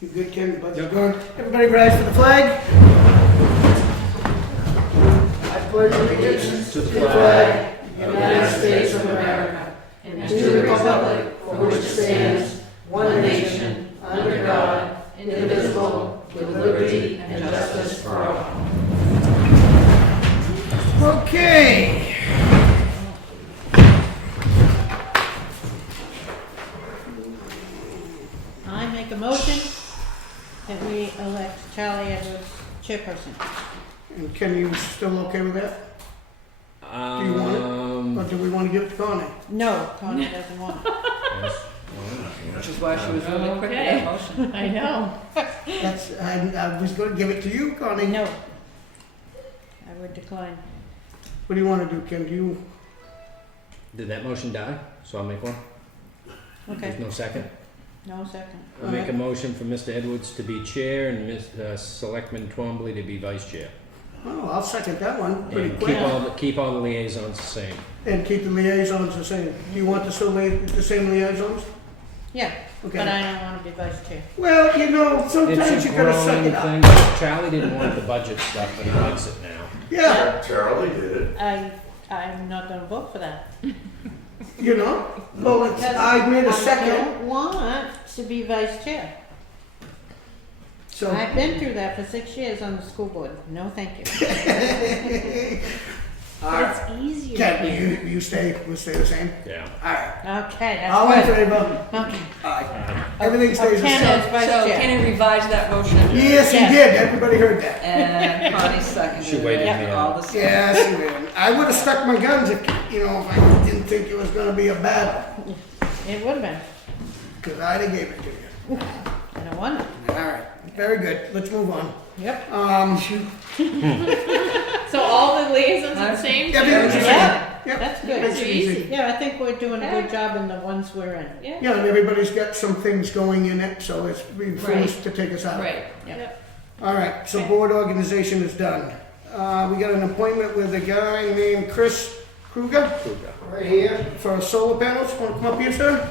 You good, Ken? Budget's going. Everybody rise for the flag. I pledge allegiance to the flag of the United States of America and to the republic for which it stands, one nation, under God, indivisible, with liberty and justice for all. Okay. I make a motion that we elect Charlie Edwards chairperson. And Ken, you still okay with that? Do you want it? Or do we want to give it to Connie? No, Connie doesn't want it. Which is why she was really quick with that motion. I know. I was going to give it to you, Connie. No. I would decline. What do you want to do, Ken? Do you? Did that motion die? So I'll make one? Okay. There's no second? No second. I'll make a motion for Mr. Edwards to be chair and Selectmen Twombley to be vice chair. Oh, I'll second that one pretty And quick. keep all the liaisons the same. And keep the liaisons the same. Do you want the same liaisons? Yeah, Okay. but I don't want to be vice chair. Well, you know, sometimes It's a you gotta suck growing it up. thing. Charlie didn't want the budget stuff, but he likes it now. Yeah, Charlie did it. I'm not going to vote for that. you know. Well, it's, I made a I second. don't want to be vice chair. So I've been through that for 6 years on the school board. No, thank you. It's easier. Ken, you stay. We'll stay the same. Yeah. All right. Okay, that's All in good. favor? Okay. All right. Everything stays the Ken same. is vice So chair. Kenny revised that motion. Yes, he Yes. did. Everybody heard that. And Connie seconded She waited it. me All out. the same. Yes, he did. I would have stuck my guns if I didn't think it was going to be a battle, It would have been. because I'd have gave it to you. I don't want it. All right. Very good. Let's move on. Yep. So all the liaisons are the same? Everything's the same. Yeah. Yep. That's good. Makes it easy. Yeah, I think we're doing a good job in the ones we're in. Yeah. Yeah, and everybody's got some things going in it, so it's being foolish Right. to take us out. Right. Yep. All right, so board organization is done. We got an appointment with a guy named Chris Kruger. Right here. For solar panels. Want to come up here, sir?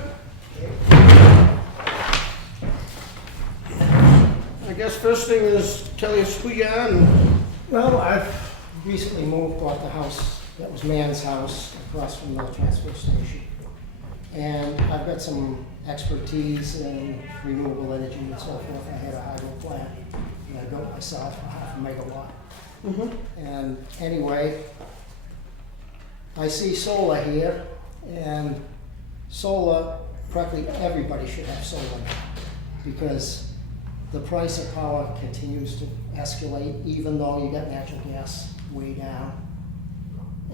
I guess first thing is tell us who you are and Well, I've recently bought the house that was Man's house across from the transfer station. And I've got some expertise in renewable energy and so forth. I had a hydro plant and I built myself a 0.5 megawatt. And anyway, I see solar here, and solar, practically everybody should have solar now, because the price of power continues to escalate, even though you got natural gas way down,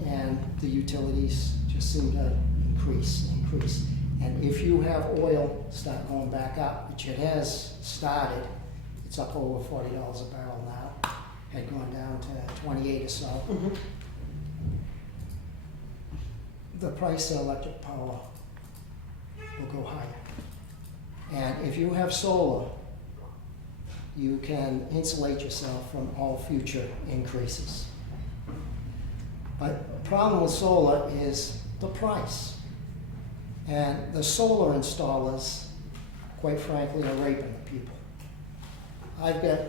and the utilities just seem to increase. And if you have oil start going back up, which it has started, it's up over $40 a barrel now, had gone down to 28 or so. The price of electric power will go higher. And if you have solar, you can insulate yourself from all future increases. But the problem with solar is the price. And the solar installers, quite frankly, are raping the people. I've got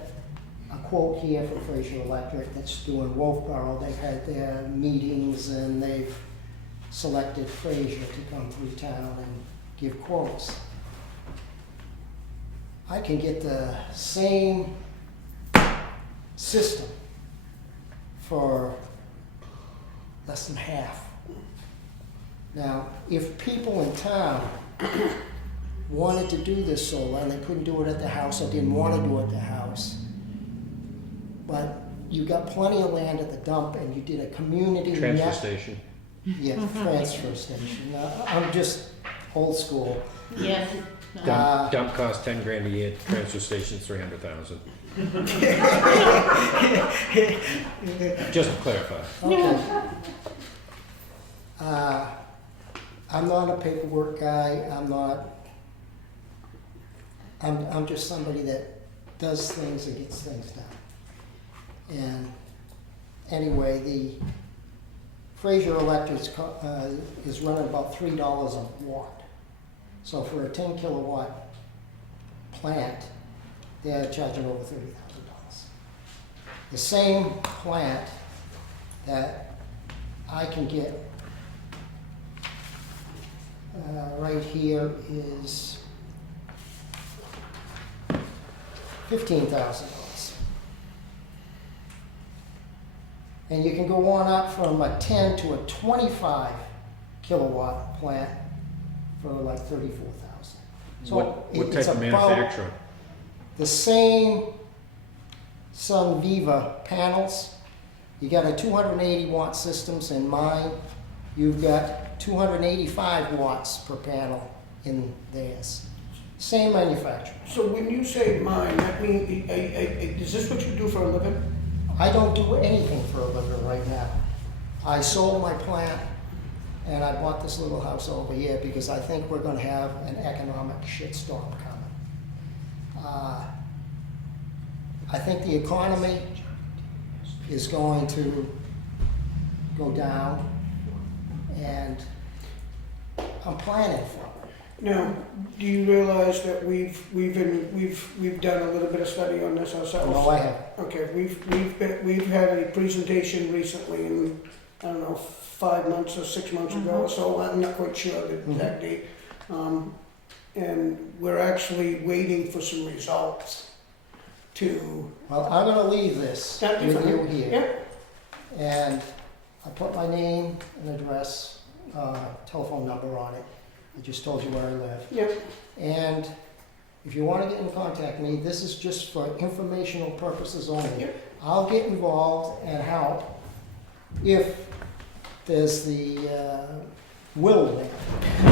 a quote here from Fraser Electric that's doing Wolfboro. They've had their meetings and they've selected Fraser to come through town and give quotes. I can get the same system for less than half. Now, if people in town wanted to do this solar and they couldn't do it at the house or didn't want to do it at the house, but you got plenty of land at the dump and you did a community Transfer net- station. Yeah, transfer station. I'm just old school. Yes. Dump costs 10 grand a year. Transfer station's 300,000. Just to clarify. Okay. I'm not a paperwork guy. I'm just somebody that does things and gets things done. And anyway, the Fraser Electric is running about $3 a watt. So for a 10 kilowatt plant, they're charging over $30,000. The same plant that I can get right here is $15,000. And you can go on up from a 10 to a 25 kilowatt plant for like $34,000. So What it's type of about manufacturer? the same Sun Viva panels. You got a 280 watt systems in mine. You've got 285 watts per panel in theirs. Same manufacturer. So when you say mine, that means, is this what you do for a living? I don't do anything for a living right now. I sold my plant and I bought this little house over here because I think we're gonna have an economic shitstorm coming. I think the economy is going to go down and I'm planning for it. Now, do you realize that we've done a little bit of study on this ourselves? No, I haven't. Okay, we've had a presentation recently, in, I don't know, 5 months or 6 months ago or so. I'm not quite sure the exact date. And we're actually waiting for some results to. Well, I'm gonna leave this with you here. Yeah. And I put my name and address, telephone number on it. I just told you where I live. Yeah. And if you want to get in contact with me, this is just for informational purposes only. Yep. I'll get involved and help if there's the will there.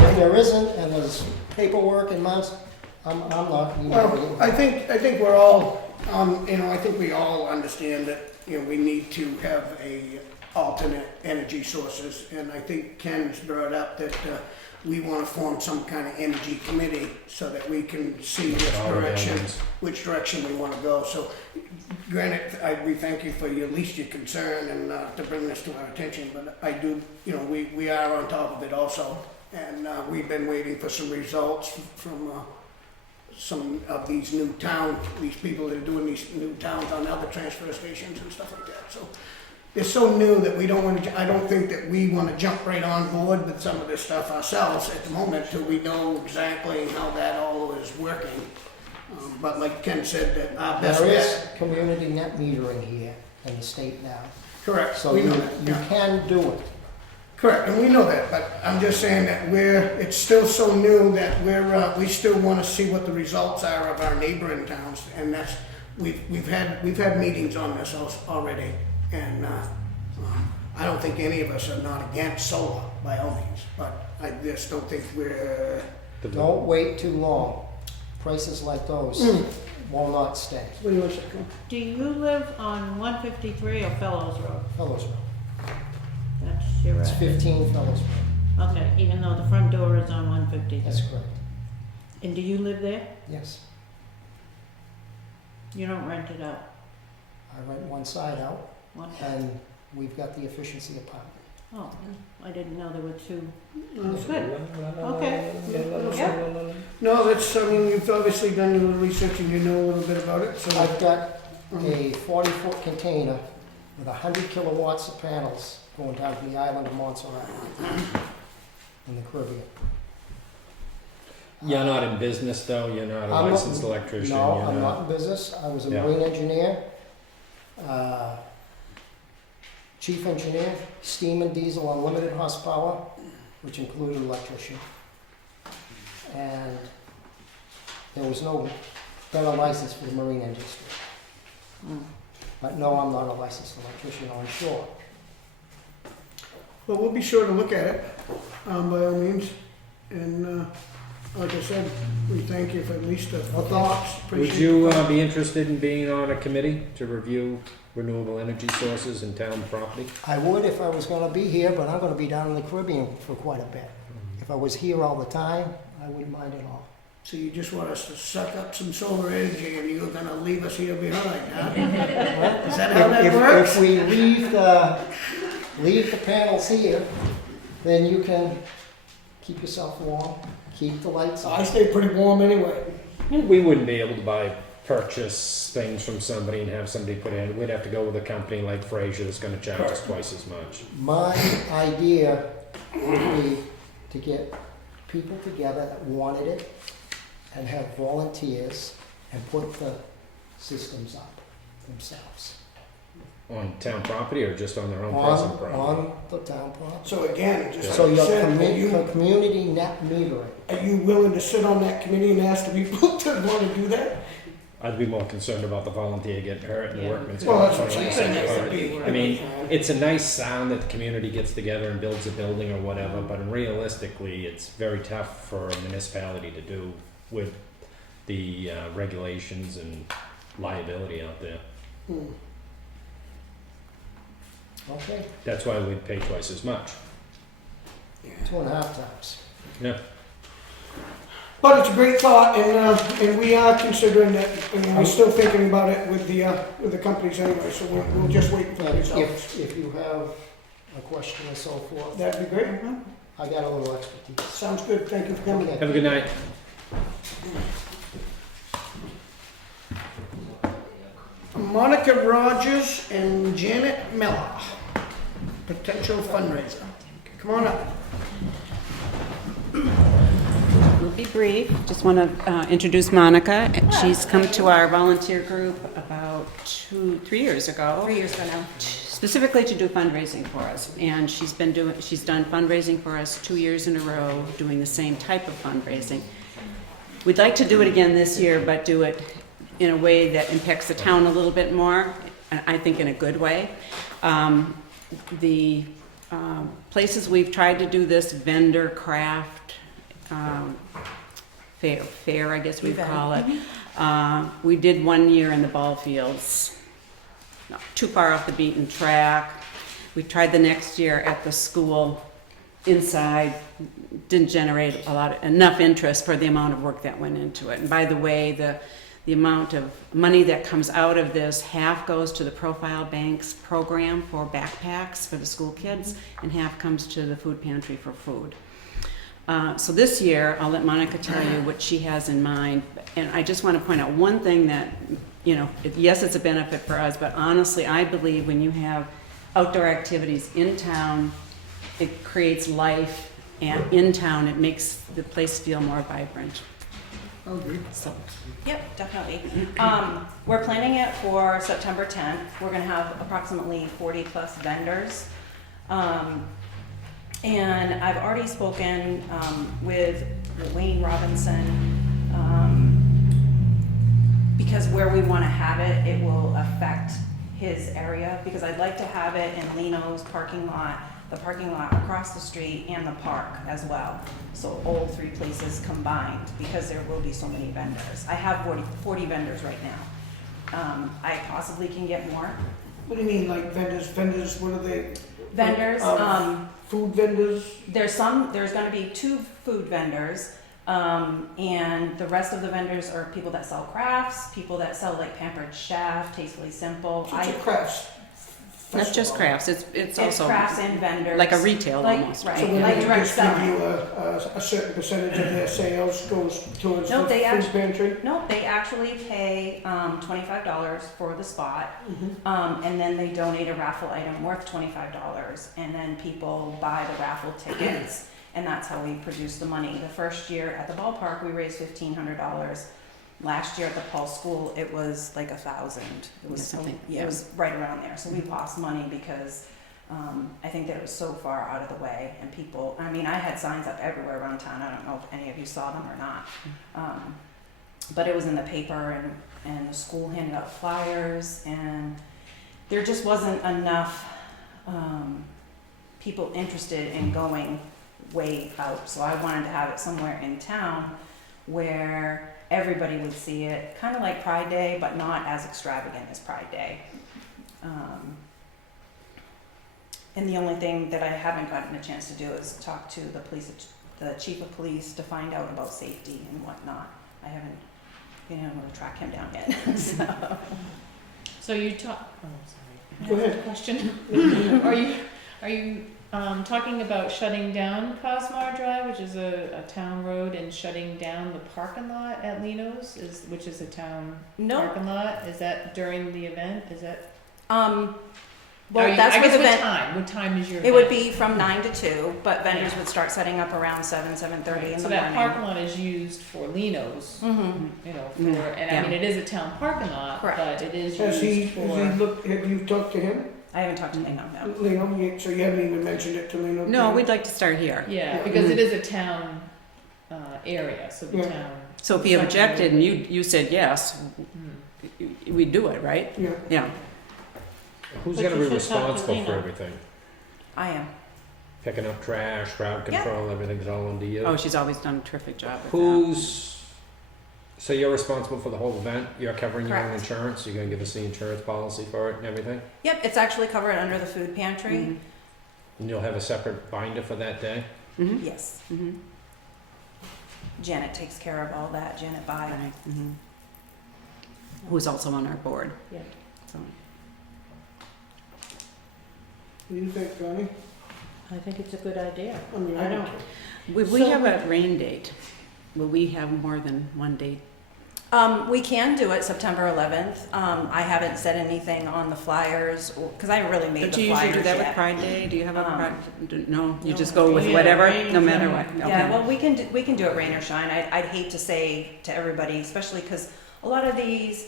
If there isn't, and there's paperwork and months, I'm not. Well, I think we're all, I think we all understand that, we need to have a alternate energy sources, and I think Ken's brought up that we want to form some kind of energy committee so that we can see which direction we want to go. So, granted, we thank you for at least your concern and to bring this to our attention, but I do, we are on top of it also, and we've been waiting for some results from some of these new towns, these people that are doing these new towns on other transfer stations and stuff like that. So. It's so new that we don't want to, I don't think that we want to jump right on board with some of this stuff ourselves at the moment till we know exactly how that all is working. But like Ken said, that our best There is bet. community net metering here in the state now. Correct. So We you know that, yeah. can do it. Correct, and we know that, but I'm just saying that it's still so new that we still want to see what the results are of our neighboring towns, and that's, we've had meetings on this already. And I don't think any of us are not against solar by all means, but I just don't think we're. Don't wait too long. Prices like those will not stay. What do you want to say? Do you live on 153 or Fellows Road? Fellows Road. That's your It's address. 15 Fellows Road. Okay, even though the front door is on 153. That's correct. And do you live there? Yes. You don't rent it out? I rent one side out. One. And we've got the efficiency apartment. Oh, I didn't know there were two. That's Good. Okay. Yeah. No, that's, you've obviously done your research and you know a little bit about it, so. I've got a 40-foot container with 100 kilowatts of panels going down to the island of Montserrat in the Caribbean. You're not in business though, you're not a licensed electrician? No, you're I'm not in business. I was a Yeah. marine engineer, chief engineer, steam and diesel unlimited horsepower, which included electrician. And there was no better license for the marine industry. But no, I'm not a licensed electrician on shore. Well, we'll be sure to look at it, by all means, and, like I said, we thank you for at least the thoughts. Would Appreciate you the thought. be interested in being on a committee to review renewable energy sources and town property? I would if I was gonna be here, but I'm gonna be down in the Caribbean for quite a bit. If I was here all the time, I wouldn't mind at all. So you just want us to suck up some solar energy and you're gonna leave us here behind, huh? Is that how that works? If we leave the panels here, then you can keep yourself warm, keep the lights on. I stay pretty warm anyway. We wouldn't be able to buy purchase things from somebody and have somebody put in. We'd have to go with a company like Fraser that's gonna charge us twice as much. My idea would be to get people together that wanted it and have volunteers and put the systems up themselves. On town property or just on their own personal property? On the town property. So again, just So like you your said, community net metering. are you willing to sit on that committee and ask the people to want to do that? I'd be more concerned about the volunteer getting hurt and the Yeah. workman's Well, that's comp what I'm claim. saying. That would be- I mean, it's a nice sound that the community gets together and builds a building or whatever, but realistically, it's very tough for a municipality to do with the regulations and liability out there. Okay, That's why we'd pay twice as much. 2.5 times. Yeah. But it's a great thought, and we are considering that, and we're still thinking about it with the companies anyway, so we'll just wait for the But results. if you have a question or so forth, That'd be great. I got a little expertise. Sounds good. Thank you for coming. Okay. Have a good night. Monica Rogers and Janet Miller, potential fundraiser. Come on up. We'll be brief. Just want to introduce Monica. She's come to our volunteer group about 3 years ago. 3 years ago now. Specifically to do fundraising for us. And she's done fundraising for us 2 years in a row, doing the same type of fundraising. We'd like to do it again this year, but do it in a way that impacts the town a little bit more, and I think in a good way. The places we've tried to do this, vendor, craft, fair, I guess we'd call it. We did 1 year in the ball fields, not too far off the beaten track. We tried the next year at the school inside, didn't generate enough interest for the amount of work that went into it. And by the way, the amount of money that comes out of this, half goes to the Profile Banks program for backpacks for the school kids, and half comes to the food pantry for food. So this year, I'll let Monica tell you what she has in mind, and I just want to point out one thing that, yes, it's a benefit for us, but honestly, I believe when you have outdoor activities in town, it creates life, and in town, it makes the place feel more vibrant. So, Yep, definitely. We're planning it for September 10th. We're going to have approximately 40 plus vendors. And I've already spoken with Wayne Robinson because where we want to have it, it will affect his area, because I'd like to have it in Lino's parking lot, the parking lot across the street, and the park as well. So all 3 places combined, because there will be so many vendors. I have 40 vendors right now. I possibly can get more. What do you mean, like vendors? Vendors, what are they? Vendors, Food vendors? there's gonna be 2 food vendors, and the rest of the vendors are people that sell crafts, people that sell like Pampered Chef, Tastefully Simple. So it's a crafts not just festival. crafts, it's It's also crafts and vendors. like a retail Like, almost. right. So then like they direct just give selling. you a certain percentage of their sales goes towards No, the they food pantry? No, they actually pay $25 for the spot, and then they donate a raffle item worth $25, and then people buy the raffle tickets, and that's how we produce the money. The first year at the ballpark, we raised $1,500. Last year at the Paul School, it was like 1,000. It was Something, it was right around there. So we lost money because I think that it was so far out of the way, and people. I mean, I had signs up everywhere around town. I don't know if any of you saw them or not, but it was in the paper, and the school handed out flyers, and there just wasn't enough people interested in going way out. So I wanted to have it somewhere in town where everybody would see it, kind of like Pride Day, but not as extravagant as Pride Day. And the only thing that I haven't gotten a chance to do is talk to the chief of police to find out about safety and whatnot. I haven't been able to track him down yet. So. So you talk, oh, sorry. Go ahead. Question. Are you talking about shutting down Cosmar Drive, which is a town road, and shutting down the parking lot at Lino's, which is a town parking lot. Is that during the event? Is that? Well, that's where the what event. time? What time is your It event? would be from 9 to 2, but vendors would start setting up around 7:30 in So the that morning. parking lot is used for Lino's, Mm-hmm. you know, and I mean, it is a town parking lot, Correct. but it is Has used for. have you talked to him? I haven't talked to Lino, no. Lino, so you haven't even mentioned it to Lino? No, we'd like to start here. Yeah, because it is a town area, so the Yeah. town. So if he objected and you said yes, we'd do it, right? Yeah. Yeah. Who's But gonna you be should talk to responsible for Lena. everything? I am. Picking up trash, crowd Yeah. control, everything's all under you? Oh, she's always done a terrific job with that. So you're responsible for the whole event? You're covering your own Correct. insurance? You're gonna give us the insurance policy for it and everything? Yep, it's actually covered under the food pantry. Mhm. And you'll have a separate binder for that day? Mhm. Yes. Mhm. Janet takes care of all that, Janet By. Right. Mhm. Who's also on our board. Yeah. So, What do you think, Connie? I think it's a good idea. I mean, I don't. we So- have a rain date. Will we have more than one date? We can do it September 11th. I haven't said anything on the flyers, because I haven't really made But the do you flyers usually do that with yet. Pride Day? Do you have a Um, Pride? No, you No. just go with Yeah, whatever, rain, no matter shine. what. Yeah, Okay. well, we can do it rain or shine. I'd hate to say to everybody, especially because a lot of these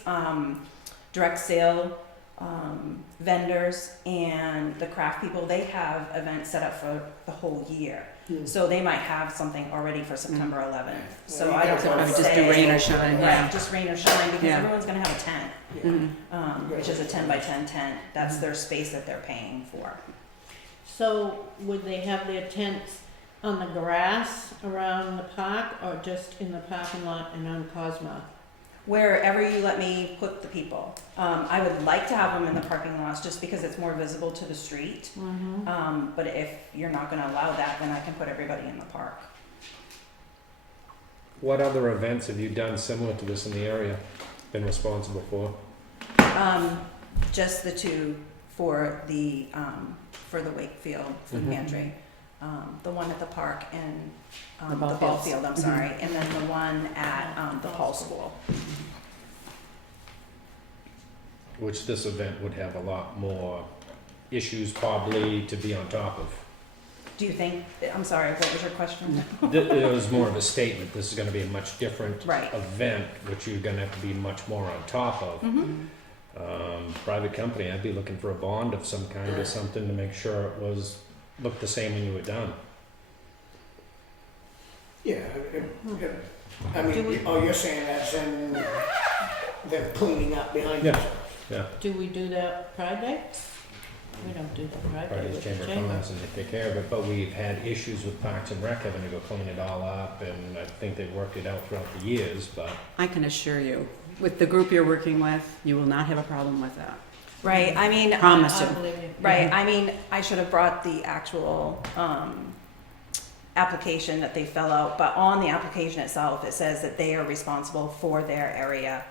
direct sale vendors and the craft people, they have events set up for the whole year. Hmm. So they might have something already for September 11th. So Yeah, I you don't gotta want to probably say. just do rain or shine, yeah. Right, just rain or shine, because Yeah. everyone's gonna have a tent, Mhm. which is a 10 by 10 tent. That's their space that they're paying for. So would they have their tents on the grass around the park or just in the parking lot and on Cosmo? Wherever you let me put the people. I would like to have them in the parking lots just because it's more visible to the street. Mm-hmm. But if you're not gonna allow that, then I can put everybody in the park. What other events have you done similar to this in the area, been responsible for? Just the two for the Wakefield food Mhm. pantry. The one at the park and The the ball ball fields. field, I'm sorry, and then the one at the Paul School. Which this event would have a lot more issues probably to be on top of. Do you think, I'm sorry, what was your question? It was more of a statement, this is gonna be a much different Right. event, which you're gonna have to be much more on top of. Mhm. Private company, I'd be looking for a bond of some kind or something to make sure it looked the same when you were done. Yeah, I mean, you're saying that's in, they're cleaning up behind Yeah. themselves. Do we do that Pride Day? We don't do the Pride Day Fridays with Chamber the of chamber. Commerce and they take care of it, but we've had issues with Parks and Rec having to go clean it all up, and I think they've worked it out throughout the years, but I can assure you, with the group you're working with, you will not have a problem with that. Right, I mean, Promise I you. believe you. right, I mean, I should have brought the actual, application that they fill out, but on the application itself, it says that they are responsible for their area.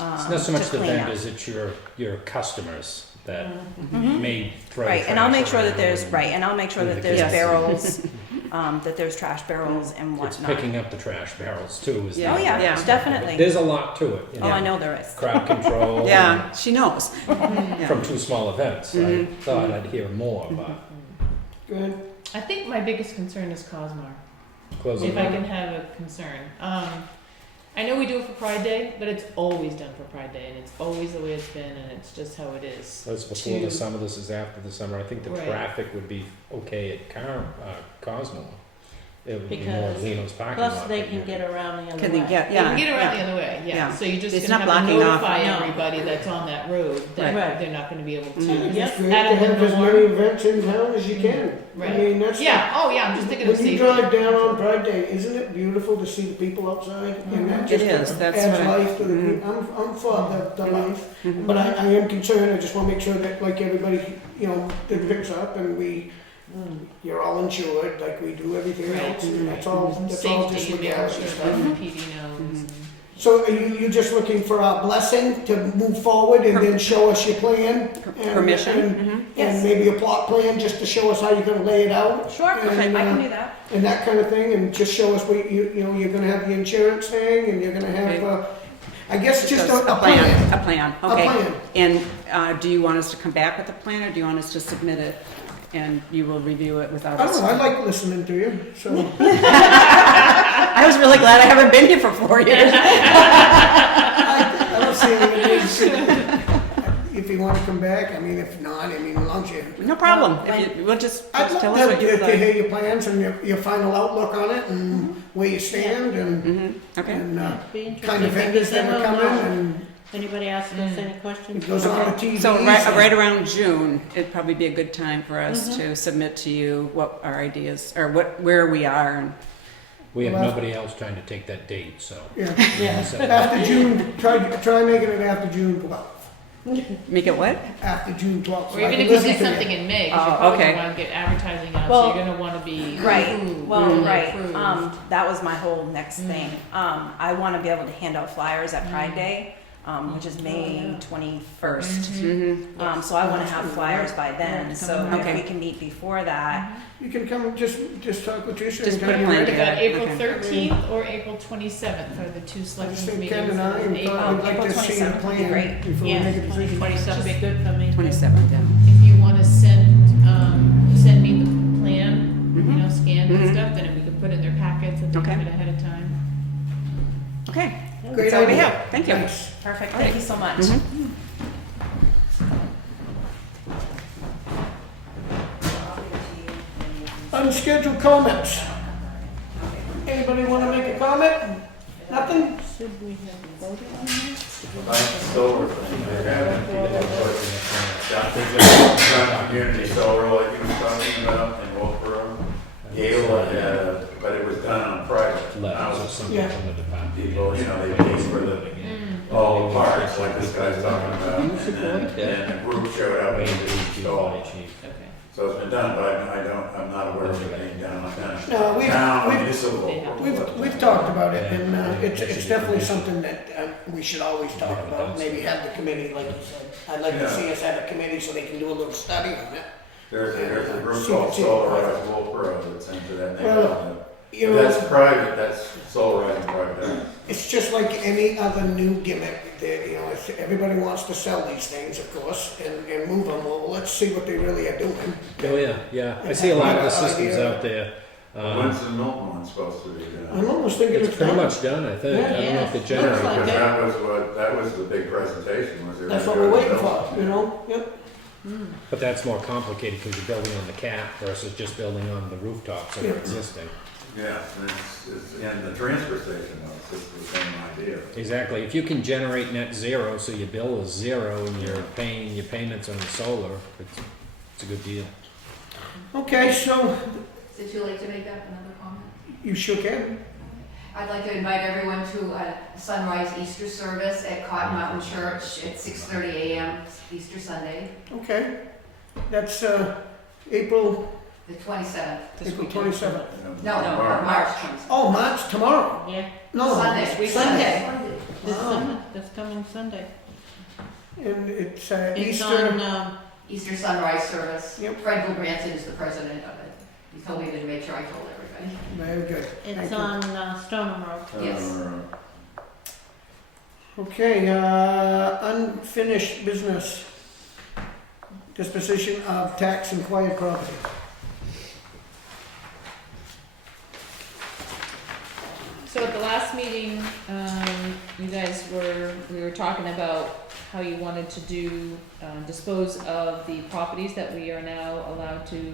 it's not so much to the clean up. vendors, it's your customers that Mhm. may throw Right, and I'll make sure that there's, around. right, and I'll make sure Leave that the there's kids. barrels, that there's trash barrels and It's whatnot. picking up the trash barrels too. Is the Yeah. Oh, yeah, Yeah. definitely. There's a lot to it. You Oh, know, I know there is. crowd control. Yeah, she knows. Yeah. From two small events. Mhm. I thought I'd hear more, but Good. I think my biggest concern is Cosmar. closing. If I can have a concern. I know we do it for Pride Day, but it's always done for Pride Day, and it's always the way it's been, and it's just how it is. That's before the to- summer. This is after the summer. I think the Right. traffic would be okay at Cosmo. It would be more Because Lino's parking Plus lot. they that can you- get around the other Can way. they get, They yeah. can get around yeah. the other way, yeah. Yeah. So you're just It's gonna not have to blocking off. notify No. everybody that's on that road that Right. they're not gonna be able to. Mhm. Yep. It's great Out to of the have as norm. many events in town as you can. Right. I mean, that's. Yeah, oh yeah, I'm just thinking of When safety. you drive down on Pride Day, isn't it beautiful to see the people outside? And that It just is, that's adds what I- life to the, Mhm. I'm for the life. Mhm. But I am concerned, I just wanna make sure that like everybody, that picks up and you're all insured like we do everything Right. else. And that's all just Safety, making legality sure stuff. that the PD knows. Mhm. and- So are you just looking for our blessing to move forward and then show us your plan? and- Permission? and- Yes. And maybe a plot plan, just to show us how you're gonna lay it out? Sure, I And, can do that. And that kind of thing, and just show us what you know, you're gonna have the insurance thing, and you're gonna have, I guess just a plan. A plan, A okay. plan. And do you want us to come back with a plan, or do you want us to submit it and you will review it without I us? don't know, I like listening to you, so. I was really glad I haven't been here for 4 years. I don't see any reason. If you wanna come back, I mean, if not, I mean, as long as you. No problem. If you, we'll just I'd tell love us what you would to like. hear your plans and your final outlook on it and where you stand and, Mm-hmm, okay. and, Be interesting. kind of vendors that are coming and Anybody ask us any questions? it goes on the TV. So right around June, it'd probably be a good time for us to submit to you what our ideas, or where we are. And We have Well, nobody else trying to take that date, so. Yeah, Yeah. So- after June, try making it after June 12th. make it what? After June 12th. Or so I even can if you listen did to you. something in May, because Oh, you're probably okay. gonna wanna get advertising out, Well, so you're gonna wanna be. Right, well, really right, approved. that was my whole next thing. I wanna be able to hand out flyers at Pride Day, which is May 21st. Mm-hmm. So I wanna have flyers by then, so if Okay. we can meet before that. You can come, just talk with Teresa. Just and put a tell plan you Is ready. that together. April Okay. 13th or April 27th are the two I just selectmen's think meetings Ken and I in would April? like to see the 27th would be plan great. before we Yeah. make a decision. 27 be good for me. 27th, yeah. If you wanna send me the plan, you know, scanned and Mhm. stuff, then we can put it in their packets and they Okay. have it ahead of time. Okay. Great That's all we idea. have. Thank you. Thanks. Perfect, All thank right. you so much. Mhm. Unscheduled comments. Anybody want to make a comment? Nothing? Should we have voted on this? Solar thing, they haven't, community solar like you were talking about in Wolfboro. Gale had, but it was done on private. Letters or Now, something Yeah. from the department. people, you know, they pay for all the parts like this guy's talking about. And then the group showed up and they installed. So it's been done, but I'm not aware of it being done like that. No, we've talked about it, and it's definitely something that we should always talk about. Maybe have the committee, like you said. I'd like to see us have a committee so they can do a little study on it. There's a group called Solarize Wolfboro that's into that Well, neighborhood. You That's know, private, that's Solarizing private. it's just like any other new gimmick. That, you know, everybody wants to sell these things, of course, and move them. Well, let's see what they really are doing. Oh, yeah. I see a lot of the systems out there. When's the Milton one supposed to be done? I'm almost thinking It's it's pretty done. much done, I think. I don't know if it Yes. generates. Looks like Because that was the big presentation, was there? That's what we're waiting for, you know? Yep. But that's more complicated because you're building on the cap versus just building on the rooftops that are Yeah. existing. Yeah, and it's in the transfer station, though, it's just the same idea. Exactly. If you can generate net zero, so your bill is zero and you're paying your payments on the solar, it's a good deal. Okay, so Is it too late to make that another comment? you sure can. I'd like to invite everyone to a sunrise Easter service at Cotton Mountain Church at 6:30 a.m. Easter Sunday, Okay. That's April the 27th. April 27th. No, Tomorrow. March 27th. Oh, March, tomorrow. Yeah, No, Sunday. this week. Sunday. this Wow. Sunday, this coming Sunday. And it's It's Easter. on, Easter sunrise service. Yep. Fred Gilbranson is the president of it. He told me to make sure I told everybody. Very good. it's Thank you. on Stoneham Road. Yes. Okay, unfinished business. Disposition of tax and quiet property. So at the last meeting, we were talking about how you wanted to dispose of the properties that we are now allowed to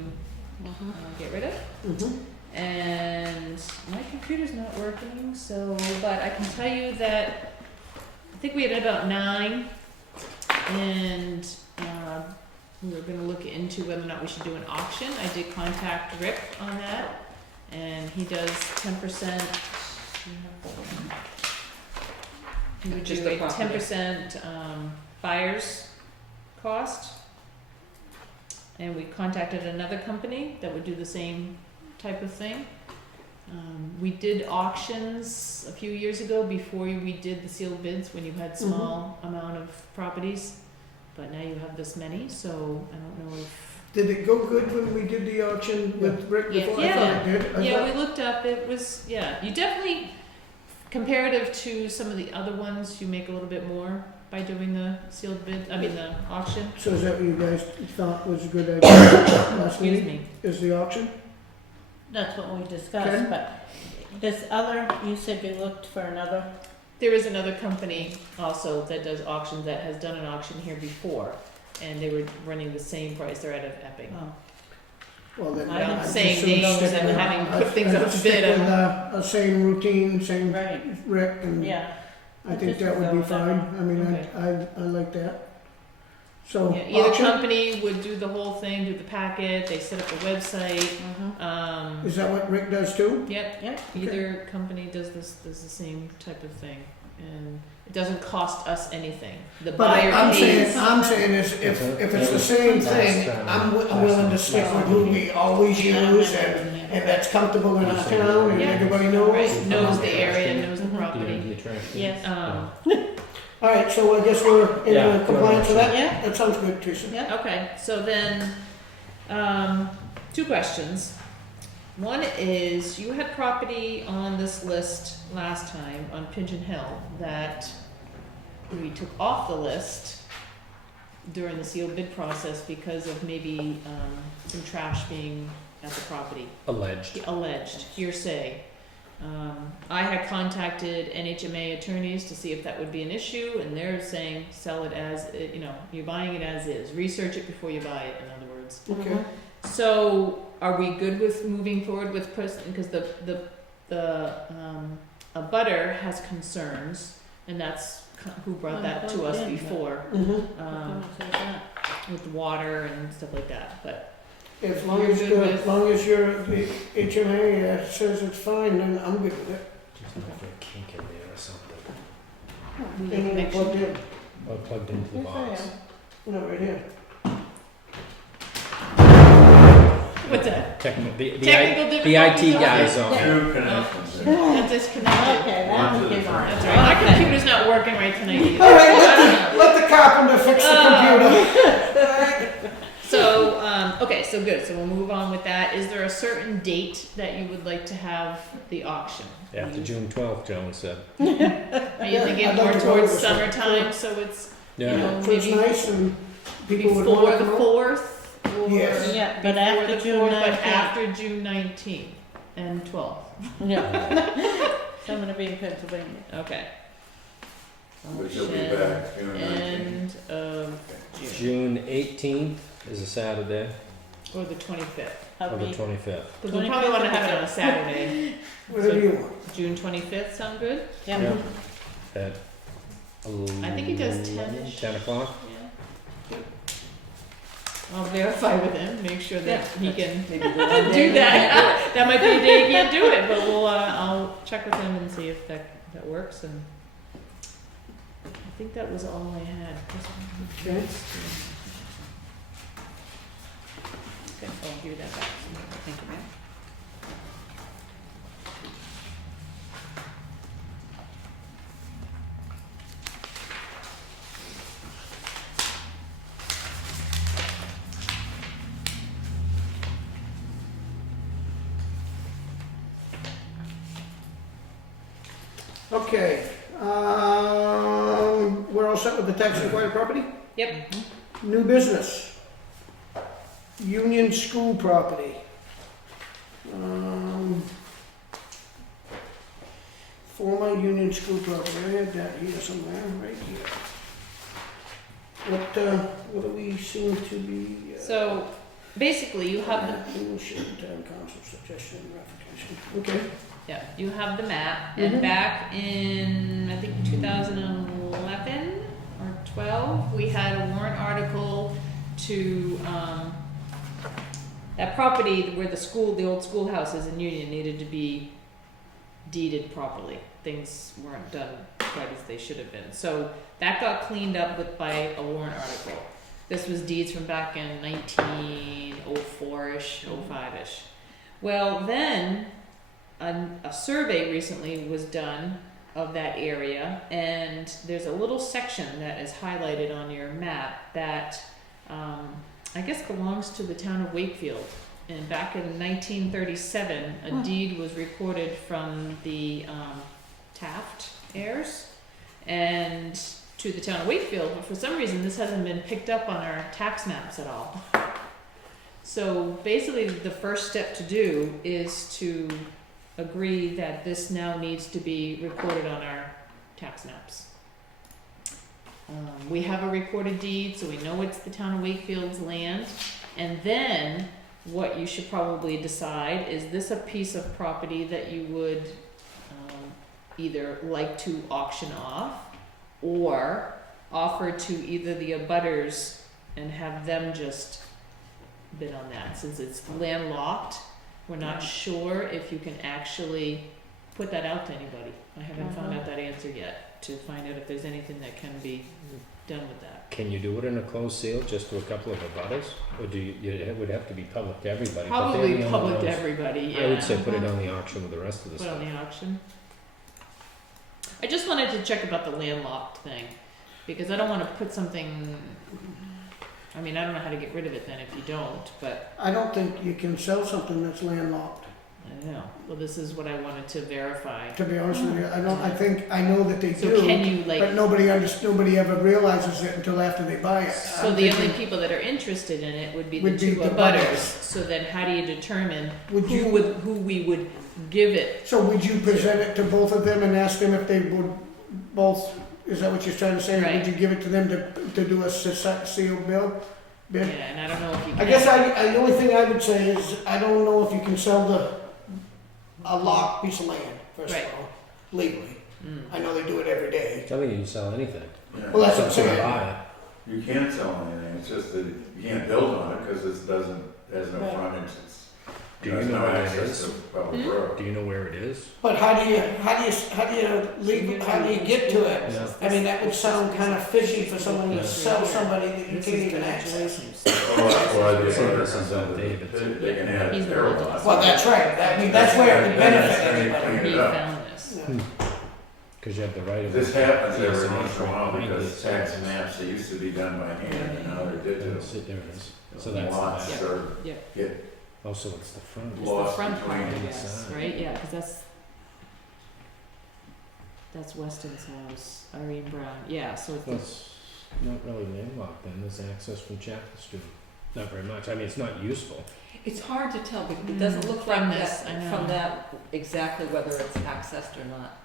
get rid of. Mm-hmm. And my computer's not working, so, but I can tell you that I think we had about 9, and we were gonna look into whether or not we should do an auction. I did contact Rick on that, and he does 10%. He would Just do the a property. 10% buyer's cost. And we contacted another company that would do the same type of thing. We did auctions a few years ago before we did the sealed bids, when you had small amount of properties. But now you have this many, so I don't know if. Did it go good when we did the auction with Rick before? Yeah. I thought it did. I Yeah, thought- we looked up, it was, you definitely, comparative to some of the other ones, you make a little bit more by doing the sealed bid, the auction. So is that what you guys thought was a good idea last Excuse meeting? me. Is the auction? That's what we discussed, Okay. but this other, you said you looked for another, There is another company also that does auctions, that has done an auction here before, and they were running the same price, they're out of Epping. oh, Well, then I don't I'd saying just soon names stick and with- having I'd- put things I'd up to stick bid, with, a same routine, same right, Rick, and yeah. I think Just that would go be with that fine. I mean, Okay. I like that. So, Yeah, either auction, company would do the whole thing, do the packet, they set up a website, Mhm. is that what Rick does too? yep, Yep. either company does the same type of thing, and it doesn't cost us anything. The But buyer I'm pays. saying is if it's the same thing, I'm willing to stick with who we always use and that's comfortable in our town and Yeah. everybody knows. Right, knows the area, knows the property. The attraction. Yes. All right, so I guess we're Yeah, in compliance with that? Yeah. That sounds good, Teresa. Yeah. Okay, so then, two questions. One is, you had property on this list last time on Pigeon Hill that we took off the list during the sealed bid process because of maybe, some trash being at the property. Alleged, hearsay. I had contacted NHMA attorneys to see if that would be an issue, and they're saying sell it as, you're buying it as is. Research it before you buy it, in other words. Okay. So, are we good with moving forward with because a butter has concerns, and that's who brought that to us before, Mm-hmm. with water and stuff like that, but. As long You're as, good with- as long as your, the HMA says it's fine, then I'm good with it. Just like a kink in there or something. And then plugged in, Or plugged into the Yes, I box. am. no, right here. What's that? Technical Technical the IT difficulties? guys on it. Two connections. That's disconnected. Okay, that one came on. That's right. My computer's not working right tonight either. All right, let the carpenter fix the computer. So, okay, so good. So we'll move on with that. Is there a certain date that you would like to have the auction? After June 12th, Joan said. Are you Yeah, thinking I'd more like to go towards with something. summertime, so it's, Yeah. So it's maybe nice and people would before want to the come out. 4th? Or Yes. Yeah, but before after the June 4th, but 19th. after June 19th and 12th. Yeah. So I'm gonna be in Pennsylvania. Okay. But you'll be back June 19th. End of June, June 18th is a Saturday, or the 25th. I'll or the be, 25th. Because we probably want to have it on a Saturday. Whatever you want. June 25th, sound good? yeah. Yeah. At I think he does 10-ish. 10 o'clock? Yeah. I'll verify with him, make sure that he can Maybe the one day do we that. That might be a day he can't do it, but I'll check with him and see if that works, and I think that was all I had. Okay. Okay, I'll give you that back. Thank you, ma'am. Okay, we're all set with the tax required property? Yep. New business. Union School property. Former Union School property, I had that here somewhere, right here. What do we seem to be? So, basically, you have the Town council suggestion and ratification, okay. Yeah, you have the map, and back in, I think, 2011 or 12, we had a warrant article to, that property where the old schoolhouse is in Union needed to be deeded properly. Things weren't done quite as they should have been. So that got cleaned up by a warrant article. This was deeds from back in 1904-ish, 05-ish. Well, then, a survey recently was done of that area, and there's a little section that is highlighted on your map that I guess belongs to the town of Wakefield. And back in 1937, a deed was recorded from the Taft heirs and to the town of Wakefield, but for some reason this hasn't been picked up on our tax maps at all. So basically the first step to do is to agree that this now needs to be recorded on our tax maps. We have a recorded deed, so we know it's the town of Wakefield's land. And then what you should probably decide, is this a piece of property that you would either like to auction off or offer to either the abutters and have them just bid on that. Since it's landlocked, we're not sure if you can actually put that out to anybody. I haven't found out that answer yet, to find out if there's anything that can be done with that. Can you do it in a closed seal just to a couple of abutters? Or do you, it would have to be public to everybody? but they're Probably the only public to ones- everybody, yeah. I would say put it on the auction with the rest of the Put stuff. on the auction. I just wanted to check about the landlocked thing, because I don't wanna put something, I mean, I don't know how to get rid of it then if you don't, but I don't think you can sell something that's landlocked, I don't know. Well, this is what I wanted to verify. to be honest with you. I know that they So do, can you but like, nobody ever realizes it until after they buy it. so I'm the thinking, only people that are interested in it would be the Would be two the abutters. butters. So then how do you determine Would you, who we would give it? so would you present it to both of them and ask them if they would both, is that what you're trying to say? Right. Would you give it to them to do a sealed bill? Yeah, and I don't know if you can. I guess the only thing I would say is, I don't know if you can sell a locked piece of land, first Right. of all, legally. Mm. I know they do it every day. I think you can sell anything. Yeah. Well, that's It's what I'm up to the saying. buyer. You can't sell anything, it's just that you can't build on it because it has no Right. frontage, it's, Do you there's know no where it access is? to public Hmm? road. Do you know where it is? But how do you get to it? Yeah. I mean, that would sound kind of fishy for someone to Yeah. sell somebody that you This can't is even graduation's. access. Or the This other is comes out of David. they can add He's the their one that- lot. Well, that's right, I mean, that's where it would benefit everybody. He found this. Because you have the right of. This happens Yes, every I'm once in a sure. while Behind because the tax scenes. maps, they used to be done by hand, and now they're digital. There it is. So that's Lots the, are, Yeah. get oh, so it's the front. It's the lost front part, I between. guess, right? Yeah, because that's Weston's house, Irene Brown. Yeah, so it's Well, it's not really landlocked then, there's access from Chapel Street. Not very much, I mean, it's not useful. It's hard to tell because it doesn't look From like this, that, I know. from that exactly whether it's accessed or not.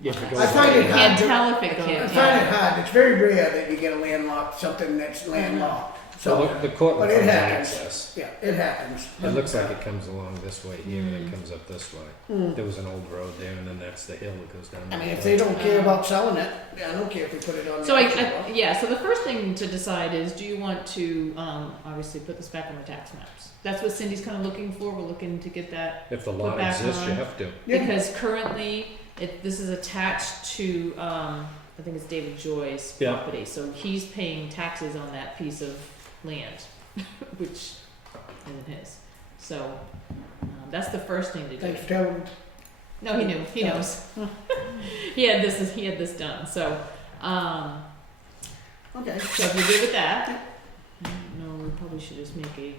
Yeah, I find it You hard can't to, tell if it I can't. find it hard, it's very rare that you get a landlocked, something that's landlocked. So So, the court but it has happens. access. yeah, it happens. It looks like it comes along this way here and Mm. it comes up this way. Hmm. There was an old road there and then that's the hill that goes down. I mean, the if they hill. don't care about selling it, I don't care if we put it on the So auction block. yeah, so the first thing to decide is, do you want to obviously put this back on the tax maps? That's what Cindy's kind of looking for. We're looking to get that, If the put lot back exists, you on. have to. Yeah. because currently this is attached to I think it's David Joy's Yeah. property, so he's paying taxes on that piece of land, which isn't his. So that's the first thing to do. Thanks for telling me. No, he knew. He knows. He had this done. So, Okay. so if you're good with that, no, we probably should just make a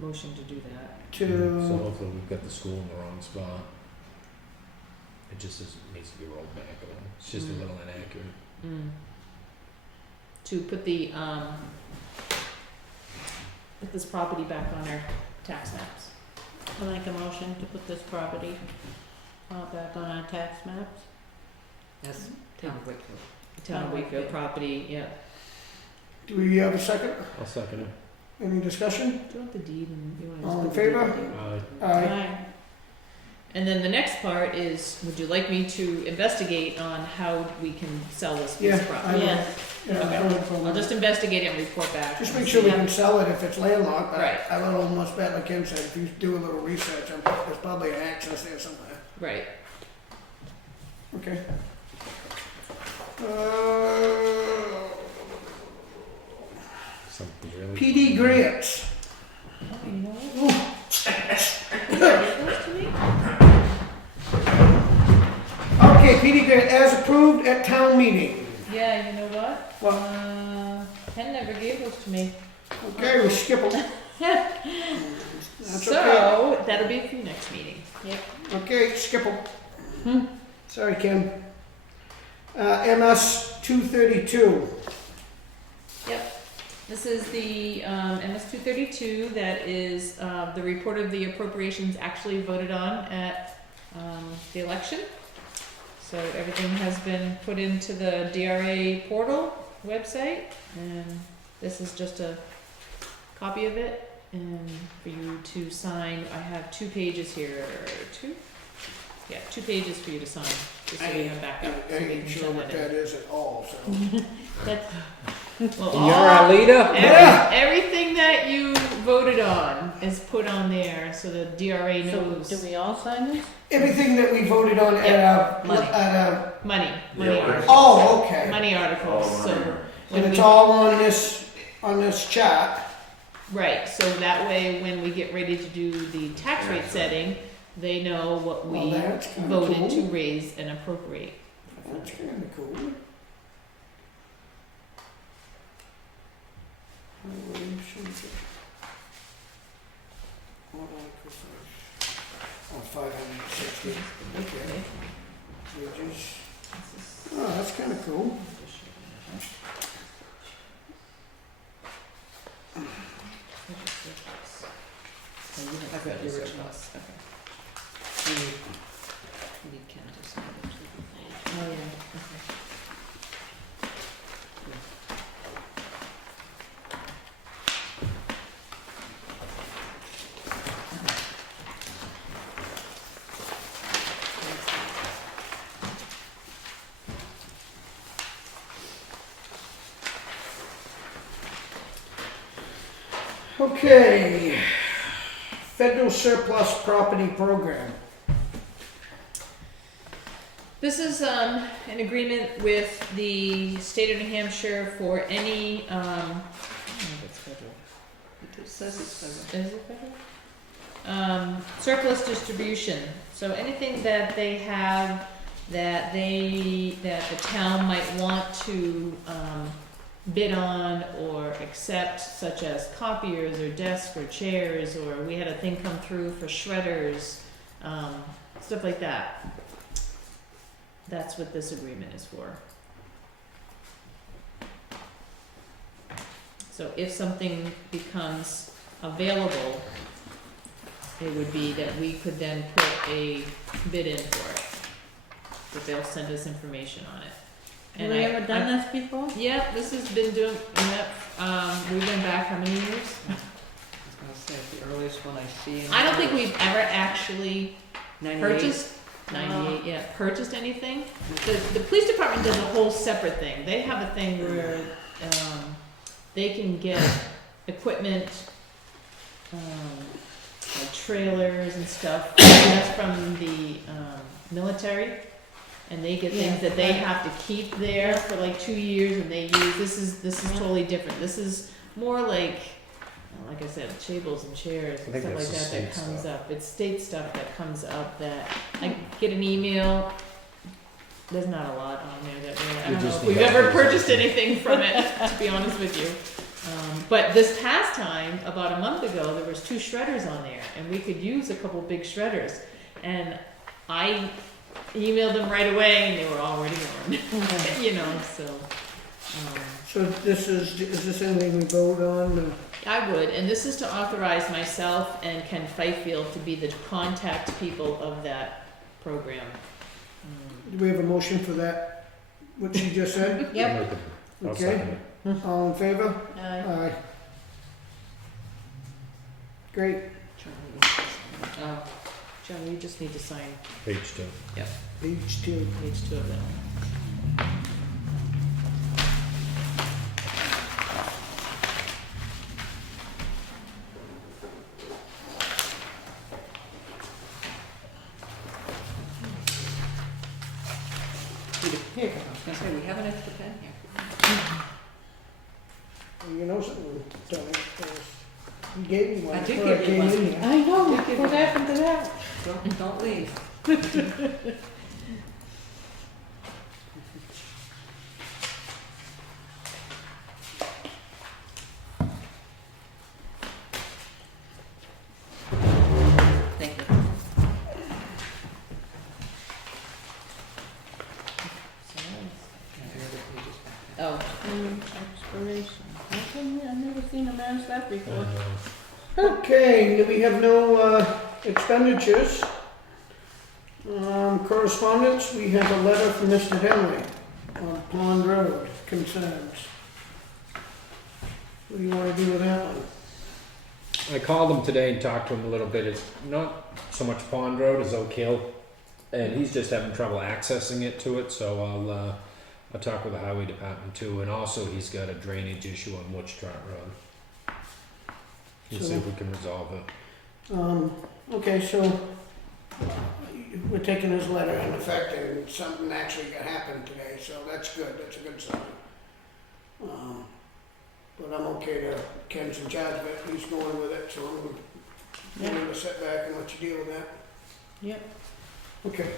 motion to do that. So To, hopefully we've got the school in the wrong spot. It just needs to be rolled back a little. It's just a Mm. little inaccurate. To put the put this property back on our tax maps. I'll make a motion to put this property back on our tax maps. Yes, town of Wakefield. Town of Wakefield property. Yeah. do we have a second? I'll second it. Any discussion? Do you want the deed and you want to All just in put the deed favor? on? Aye. Aye. And then the next part is, would you like me to investigate on how we can sell this piece Yeah, of property? I Yes. will. Yeah, Okay. I don't have a problem. I'll just investigate it and report back. Just and make sure we see. can sell it if it's landlocked. Right. I will almost bet, like Ken said, if you do a little research, there's probably an access there somewhere. Right. Okay. Something really. PD grants. Oh, you know what? Give those to me? PD grant as approved at town meeting. Yeah, you know what? What? Ken never gave those to me. Okay, we skip them. That's okay. So, that'll be for your next meeting. Okay, skip them. Sorry, Kim. MS 232. This is the MS 232 that is the report of the appropriations actually voted on at the election. So everything has been put into the DRA portal website, and this is just a copy of it. And for you to sign, I have 2 pages here. 2? Yeah, 2 pages for you to sign, just so you have backup. I So we ain't can sure send what that in. that is at all, so. That's, well, And you're our leader? everything that you voted on is put on there, so the DRA So knows. do we all sign this? Everything that we voted on at Money. a, Money Yeah, articles. oh, okay. Money articles, Oh, so. money. when And it's we- all on this chart. Right, so that way, when we get ready to do the tax rate setting, they know what Well, we that's kinda voted cool. to raise and appropriate. That's kinda cool. Oh, 560, okay. Wages. Oh, that's kinda cool. I've got the originals, okay. Need Ken to sign it too. Oh, yeah, okay. Okay. Federal surplus property program. This is an agreement with the state of New Hampshire for any, I don't know if it's federal. It says it's federal. Is it federal? Surplus distribution, so anything that they have that the town might want to, bid on or accept, such as copiers or desks or chairs, or we had a thing come through for shredders, stuff like that. That's what this agreement is for. So if something becomes available, it would be that we could then put a bid in for it. That they'll send us information on it. Have we ever done this before? Yeah, this has been doing, we've been back how many years? I was gonna say, the earliest one I see. I don't think we've ever actually 98. purchased, 98, yeah, purchased anything. The police department does a whole separate thing. They have a thing where, they can get equipment, like trailers and stuff. That's from the, military. And they get things that they have to keep there for like 2 years, and they use, this is totally different. This is more like I said, tables and chairs I and think stuff like that's the that state comes stuff. up. It's state stuff that comes up that I get an email. There's not a lot on there that I You don't know just if we've need ever authorization. purchased anything from it, to be honest with you. But this past time, about a month ago, there was 2 shredders on there, and we could use a couple big shredders. And I emailed them right away, and they were already on. You know, so. So this is this anything we vote on? I would, and this is to authorize myself and Ken Fifield to be the contact people of that program. Do we have a motion for that, what you just said? Yep. I'll Okay. second it. All in favor? Aye. Aye. Great. John, you just need to sign Page 2. Page 2. page 2 of that. Here, I was gonna say, we have an extra pen here. You know something, Tony? You gave me one I did before I give you came one. in here. I know, what happened to that? Don't leave. Oh, Expiration. How come I've never seen them ask that before? Okay, we have no expenditures. Correspondence, we have a letter from Mr. Henry on Pond Road concerns. What do you want to do with that one? I called him today and talked to him a little bit. It's not so much Pond Road as Oak Hill, and he's just having trouble accessing it to it. So I'll talk with the highway department too, and also he's got a drainage issue on Woods Trot Road. We'll see if we can resolve it. Okay, so we're taking his letter into effect and something actually happened today, so that's good, that's a good sign. But I'm okay to, Ken's in charge of it, he's going with it, so I'm gonna sit back and let you deal with that. Yep. Okay.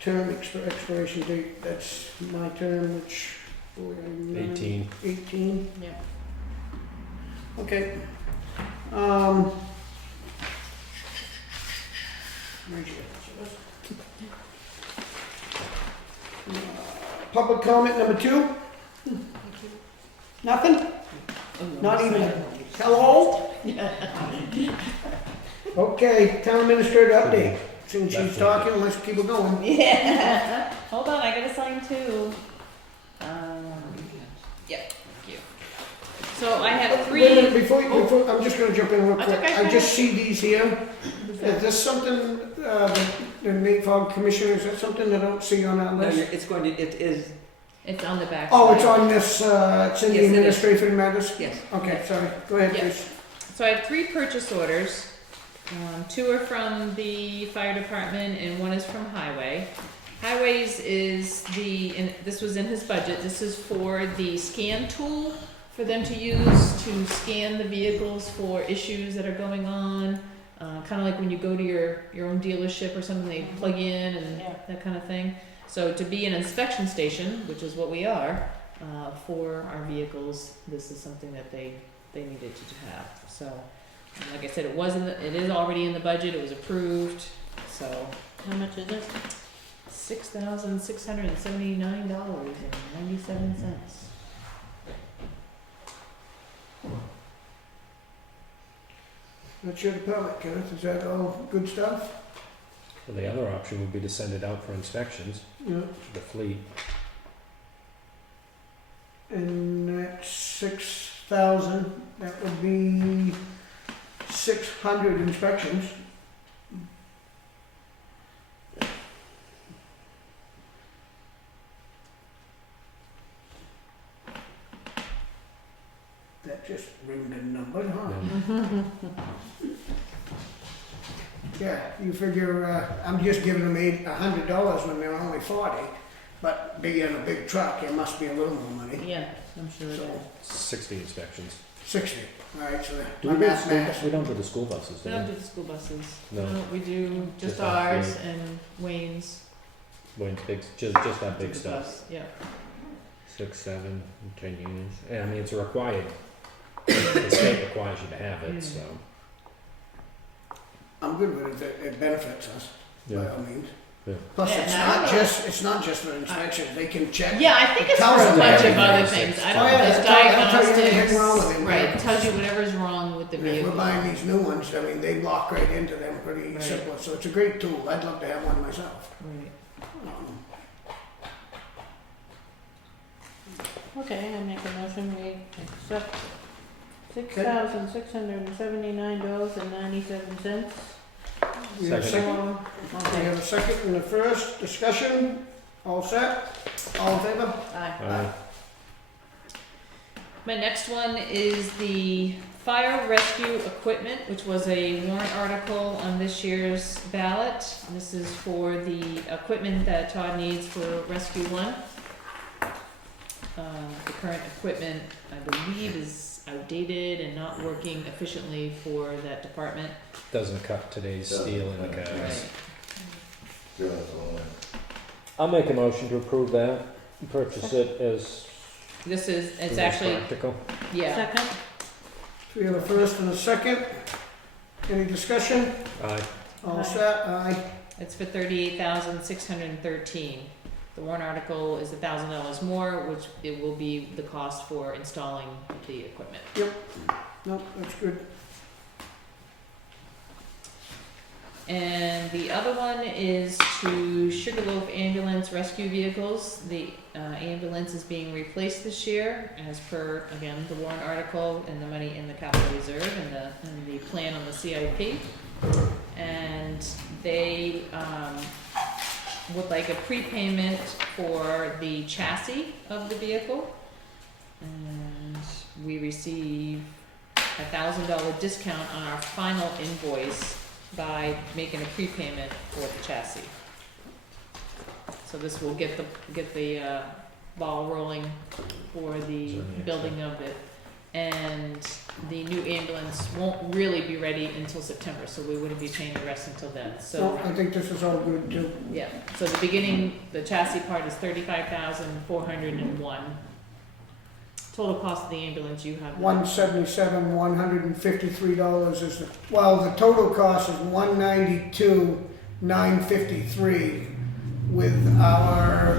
Term expiration date, that's my term, which, 18. 18, Yep. okay. Where's your- Public comment number 2? Nothing? Not even hello? Okay, town administrator update. Since she's talking, let's keep it going. yeah. Hold on, I gotta sign too. Yep, thank you. So I have Wait a minute, 3. before, I'm just gonna jump in real That's quick. okay, I go just see these here. Is this something, the Nate Fogg Commissioner, is that something I don't see on our No, list? it is, It's on the back. Oh, side. it's on this, it's in the Yes, it is. administrative matters? yes. Okay, sorry, go ahead, Yeah. please. So I have 3 purchase orders. 2 are from the fire department and 1 is from highway. Highways is and this was in his budget, this is for the scan tool for them to use to scan the vehicles for issues that are going on. Kind of like when you go to your own dealership or something, they plug in and Yeah. that kind of thing. So to be an inspection station, which is what we are, for our vehicles, this is something that they needed to have. So, like I said, it is already in the budget, it was approved, so How much is it? $6,679.97. That's your department, Kenneth, is that all good stuff? Well, the other option would be to send it out for inspections, Yeah. the fleet. And that's 6,000, that would be 600 inspections. That just ringed a number, huh? Yeah, you figure, I'm just giving them $100 when they're only 40, but being a big truck, it must be a little more money. Yeah, I'm sure it is. So, 60 inspections. 60, all right, so Do my we do the math school, math. we don't do the school buses, do We we? don't do the school buses. No. We do just Just our ours fleet. and Wayne's Wayne's big, just that big stuff. bus, yeah. 6, 7, 10 units. Yeah, I mean, it's a required, the state requires you to have it, so. I'm good with it, it benefits us, by Yeah. all means. Yeah. Plus, Yeah, it's and I not don't know. it's not just for inspection, they can check. Yeah, I think it's for Tells a them bunch of everything. other things. I don't Oh, know, yeah, it's that'll tell you anything wrong with diagnostics, it. right, it tells you whatever's wrong with the And if we're vehicle. buying these new ones, I mean, they lock right into them pretty Right. simple, so it's a great tool, I'd love to have one myself. Right. Okay, I make a motion, we accept $6,679.97. We have a Second. second, we have a second and a first, discussion, all set, all in favor? Aye. My next one is the fire rescue equipment, which was a warrant article on this year's ballot. This is for the equipment that Todd needs for Rescue 1. The current equipment, I believe, is outdated and not working efficiently for that department. Doesn't cut today's steel in the cars. Right. Yeah, that's all right. I'll make a motion to approve that, purchase it as This is, it's as actually, practical. yeah, Second? We have a first and a second, any discussion, Aye. all Aye. set, aye. it's for $38,613. The warrant article is $1,000 more, which it will be the cost for installing the equipment. No, that's good. And the other one is to Sugarloaf Ambulance Rescue Vehicles. The ambulance is being replaced this year as per, again, the warrant article and the money in the capital reserve and the plan on the CIP. And they would like a prepayment for the chassis of the vehicle. And we receive $1,000 discount on our final invoice by making a prepayment for the chassis. So this will get the ball rolling for the building of it. And the new ambulance won't really be ready until September, so we wouldn't be paying the rest until then. No, So, I think this is all good too. yeah, so the beginning, the chassis part is $35,401. Total cost of the ambulance you have. $177, $153 is the, well, the total cost is $192,953 with our,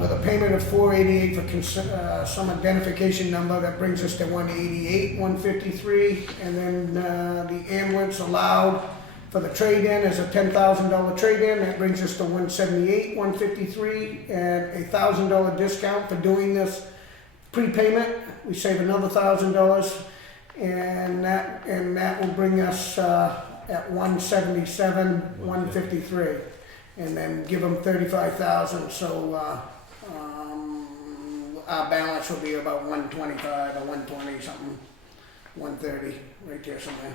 with a payment of $488 for some identification number. That brings us to $188,153, and then the ambulance allowed for the trade-in is a $10,000 trade-in. That brings us to $178,153, and a $1,000 discount for doing this prepayment. We save another $1,000, and that will bring us at $177,153, and then give them $35,000. So our balance will be about $125 or $120 something, $130 right there somewhere.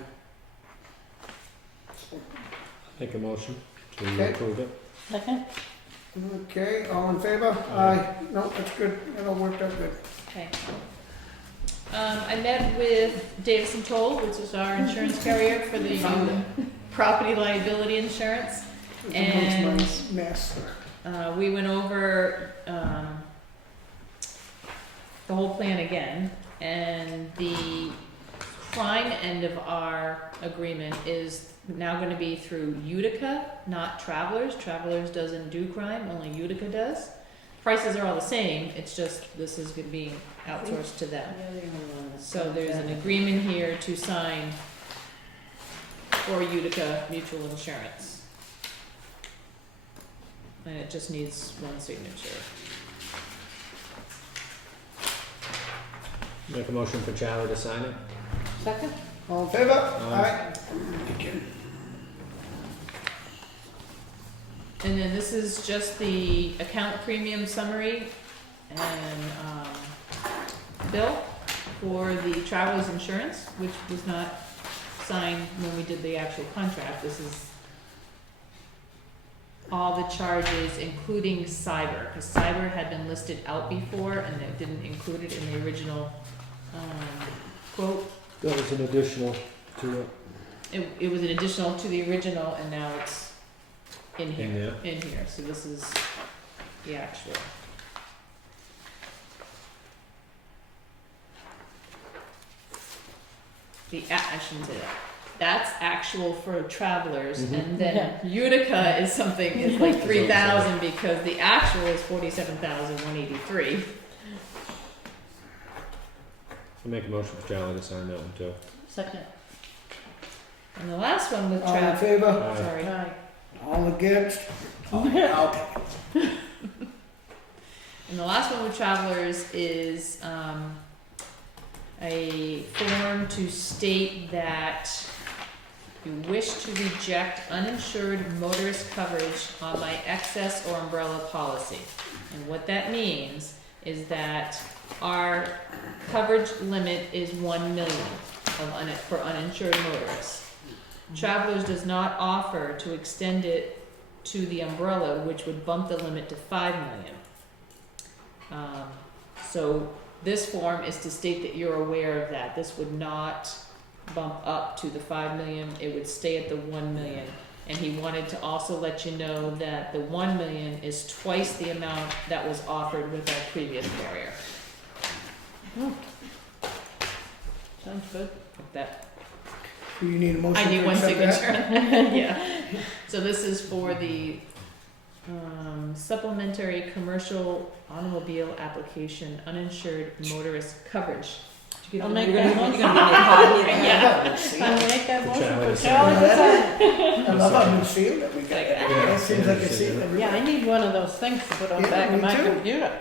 Make a motion to Okay. approve it. Second? Okay, all in favor? Aye. No, that's good. That all worked out good. Okay. I met with Davison Toll, which is our insurance carrier for the property liability insurance. And It's a mess. we went over the whole plan again, and the crime end of our agreement is now going to be through Utica, not Travelers. Travelers doesn't do crime, only Utica does. Prices are all the same, it's just this is going to be outsourced to them. So there's an agreement here to sign for Utica Mutual Insurance. And it just needs one signature. Make a motion for Charlie to sign it. Second? All in favor? Aye. And then this is just the account premium summary and bill for the traveler's insurance, which was not signed when we did the actual contract. This is all the charges, including cyber, because cyber had been listed out before and it didn't include it in the original quote. That was an additional to it. It was an additional to the original, and now it's in here. In there. In here, so this is the actual. I shouldn't say that. That's actual for travelers, and then Utica is something, is like 3,000 because the actual is 47,183. I'll make a motion for Charlie to sign that one too. Second. And the last one with All in favor? Aye. sorry. All against? Out. And the last one with travelers is a form to state that you wish to reject uninsured motorist coverage on my excess or umbrella policy. And what that means is that our coverage limit is 1 million for uninsured motorists. Travelers does not offer to extend it to the umbrella, which would bump the limit to 5 million. So this form is to state that you're aware of that. This would not bump up to the 5 million, it would stay at the 1 million. And he wanted to also let you know that the 1 million is twice the amount that was offered with our previous carrier. Sounds good. That, Do you need a motion? I need to one accept that? signature. Yeah. So this is for the supplementary commercial automobile application, uninsured motorist coverage. Did you get I'll the- make you're that gonna- motion. you're gonna give me a copy? I'll make that motion Charlie for said. Charlie to sign. I love our new seal that we got. It seems like a seal every Yeah, I need one of those things to put on the Yeah, back of me my too. computer,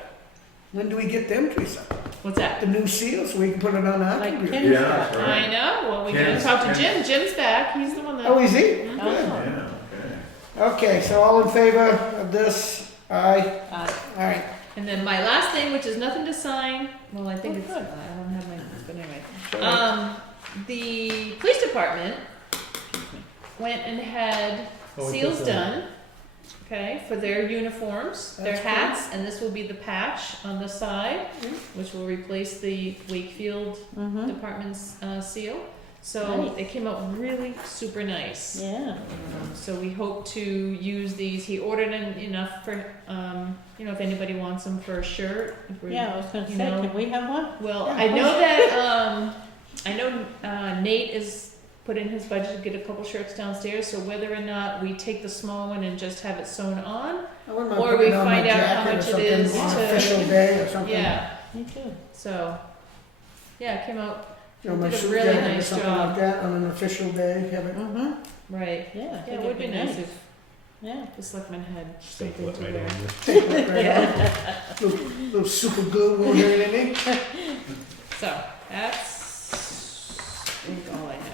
When do we get them, Teresa? What's that? The new seal, so we can put it on our like computer? Kenny's Yeah, got. that's right. I know, well, we gotta Ken's- talk to Ken's- Jim. Jim's back, he's the one that. Oh, is he? Mhm. Good. Yeah, okay. Okay, so all in favor of this? Aye. Uh, All right. And then my last thing, which is nothing to sign, well, I think Oh, it's, good. I don't have my, but anyway. So, The police department went and had Oh, we seals did that. done, okay, for their uniforms, their That's cool. hats, and this will be the patch on the side, Mm-hmm. which will replace the Wakefield mhm. department's seal. So Nice. they came out really super nice. Yeah, So we hope to use these. He ordered enough for, if anybody wants them for a shirt. If we're- yeah, I was gonna you say, know, can we have one? Well, Yeah. I know that, Nate is put in his budget to get a couple shirts downstairs, so whether or not we take the small one and just have it sewn on, I wouldn't mind or putting we it on my find out how jacket or much it something is on to- official day or something. yeah, Me too. so, yeah, it came out, You know, my did a suit really jacket or nice something like job. that on an official day, have it. Mm-hmm, right. yeah, I Yeah, think it would it'd be nice if Yeah. the selectmen had Staple something it to right wear. over. Take it right out. Little super glue won't hurt anything. So, that's all I had.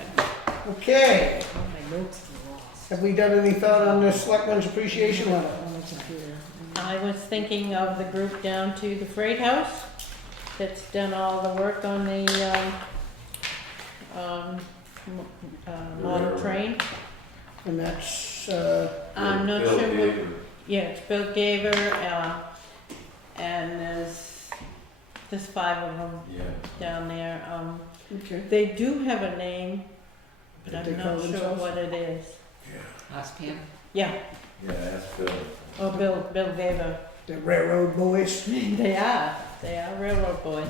Okay, All my notes were lost. have we done any thought on the selectmen's appreciation letter? On the computer. I was thinking of the group down to the Freight House that's done all the work on the, model train. And that's, I'm not Bill sure what, Gator. yeah, it's Bill Gaver, and there's 5 of them Yeah. down there. okay. They do have a name, but Did they I'm call not sure themselves? what it is. Ask Pam. Yeah, Yeah, that's Bill. oh, Bill Gaver. The railroad boys. They are railroad boys.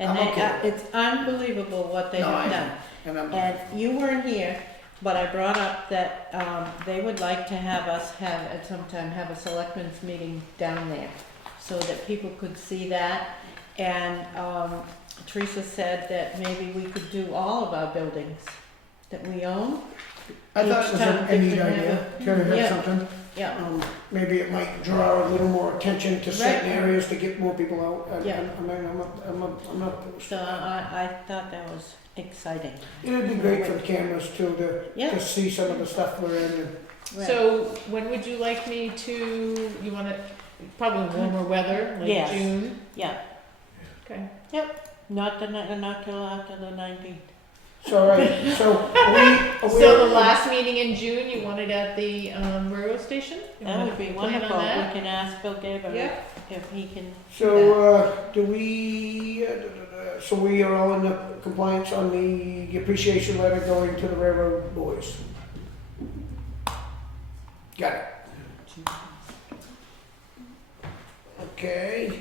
And I'm they, okay. it's unbelievable what they No, I have know. done. And I'm, And you weren't here, but I brought up that, they would like to have us at some time, have a selectmen's meeting down there, so that people could see that. And, Teresa said that maybe we could do all of our buildings that we own. I thought it was a neat Different idea, to have Yeah. something. Yeah, Maybe it might draw a little more attention to certain Right. areas to get more people out. Yeah. I mean, I'm not opposed. so I thought that was exciting. It'd be great for the cameras too, Yeah. to see some of the stuff we're in. And Right. So when would you like me to, you want it, probably warmer weather, like Yes. June? Yeah, Okay. not till after the 19th. So, right, so are we? So the last meeting in June, you want it at the railroad station? You That wanna would be plan on wonderful. We that? can ask Bill Gaver Yeah. if he can. So, do we, so we are all in the compliance on the appreciation letter going to the railroad boys? Got it. Okay.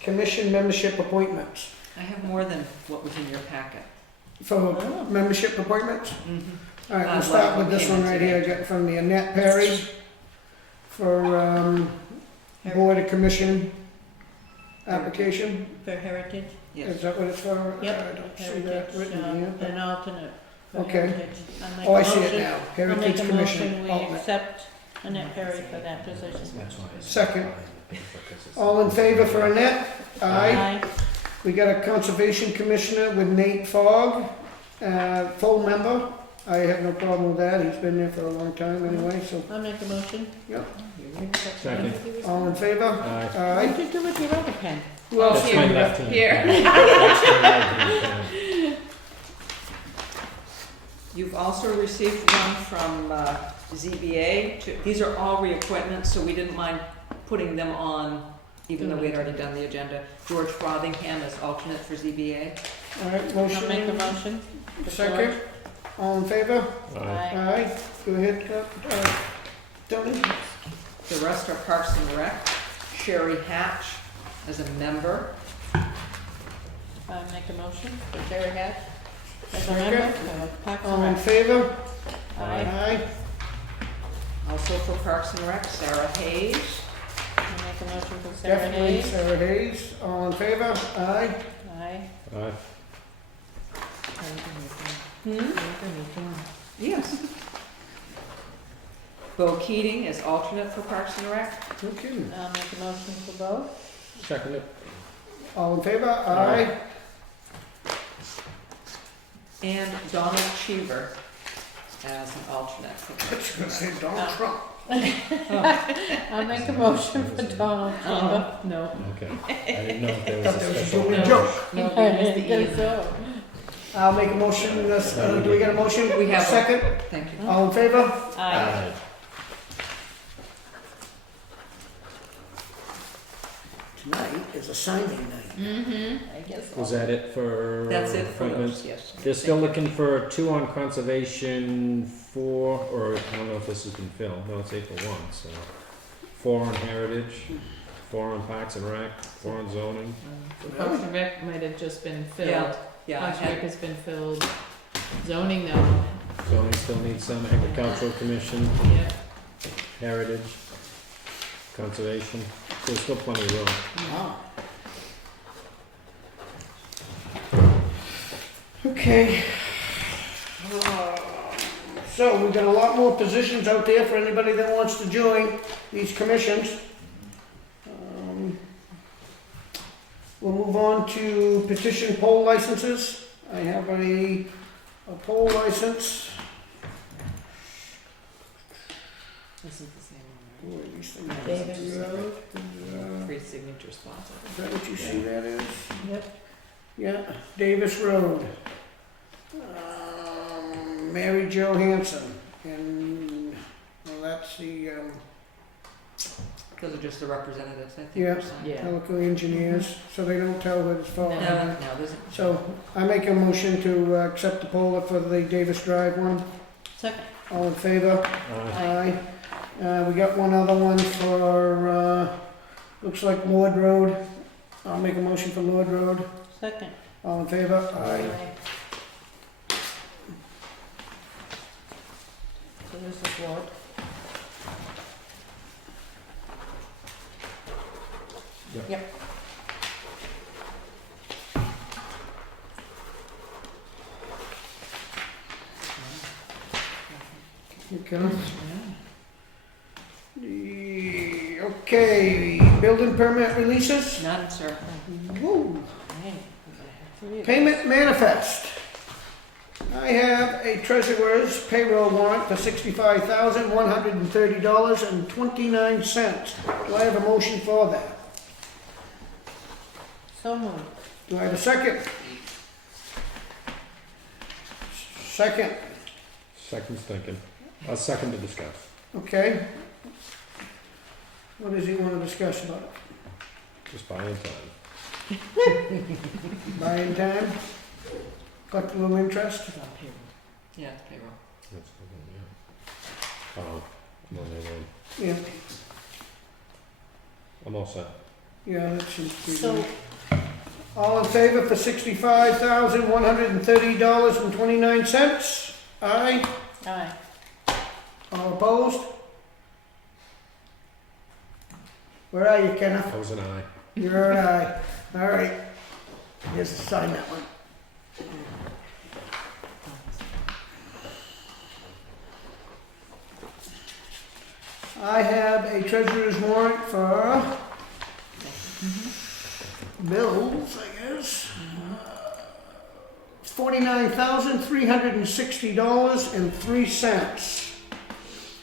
Commission membership appointments. I have more than what was in your packet. For Oh. membership appointments? Mm-hmm. All right, Uh, we'll start well, with this came one in right today. here, I got from the Annette Perry for, Board of Commission application. For Heritage, Yes. Is that what it's for? Yep. I don't see that Heritage, written here. but- an alternate for Okay. Heritage. make Oh, a I see it motion- now, I'll make Heritage a Commission, motion, we alternate. accept Annette Perry for that position. That's why it's- Second. All in favor for Annette? Aye. Aye. We got a Conservation Commissioner with Nate Fogg, full member. I have no problem with that, he's been there for a long time anyway, so, I'll make a motion. Second. all in favor? Aye. Aye. What'd you do with your other pen? Who else That's do my we got? left hand. Here. That's my right hand. You've also received one from ZBA. These are all reappointments, so we didn't mind putting them on, even though we had already done the agenda. George Frothingham as alternate for ZBA. All right, I'll make a motion, motion. for second, all in favor? George. Aye. Aye. Aye, go ahead, Tony. The rest are Parks and Rec. Sherry Hatch as a member. I make a motion for Terry Hatch as a Second. member of Parks and All in Rec. favor? Aye. Aye. Also for Parks and Rec, Sarah Hayes. I make a motion for Sarah Definitely Hayes. Sarah Hayes. All in favor? Aye. Aye. Yes. Bo Keating is alternate for Parks and Rec. No kidding. I'll make a motion for both. Second it. All in favor? Aye. And Donald Cheever as an alternate for I Parks was gonna and say Rec. Donald Trump. I'll make a motion for Donald Trump. No. Okay. I didn't know if there was Thought a that was a special. Julie joke. No, I we missed the guess E. so. I'll make a motion, do we get a motion? We have a- Second? Thank you. All in favor? Aye. Tonight is a signing night. Mm-hmm. I guess so. Was that it for That's it for appointments? those, yes. They're still looking for 2 on conservation, 4, or I don't know if this has been filled. No, it's April 1, so 4 on heritage, 4 on parks and rec, 4 on zoning. Parks and Rec might have just been filled. Yeah, I Parks and Rec had, has been filled. Zoning though, Zoning still needs some, agricultural commission, yeah. heritage, conservation. There's still plenty of room. Wow. Okay. So we've got a lot more positions out there for anybody that wants to join these commissions. We'll move on to petition poll licenses. I have a poll license. this is the same one, Boy, these things are- Davis Road. right? 3 signature spots. Is that what you see that is? Yep. Yeah, Davis Road. Mary Jo Hanson, and, well, that's the, Those are just the representatives, I think. Yeah. or something. Yeah. Teleco engineers, so they don't tell who it's for. No. No, there's, So I make a motion to accept the poll for the Davis Drive one. Second. All in favor? Aye. Aye. We got one other one for, looks like Lord Road. I'll make a motion for Lord Road. Second. All in favor? Aye. So this is Ward. Yep. Okay. Okay, building permit releases. none, sir. Woo. Hey, three of Payment manifest. I have a treasurer's payroll warrant for $65,130.29. Do I have a motion for that? them. So moved. Do I have a second? Second, Second's thinking. A second to discuss. okay. What does he want to discuss about? Just buying time. Buying time? Collect a little interest? It's on payroll. Yeah, it's payroll. That's the one, yeah. Oh, I'm on that one. Yeah, I'm all set. yeah, that seems to be So, good. All in favor for $65,130.29? Aye. aye. All opposed? Where are you, Kenneth? That was an aye. You're an aye. All right. Here's to sign that one. I have a treasurer's warrant for bills, I guess. $49,360.03.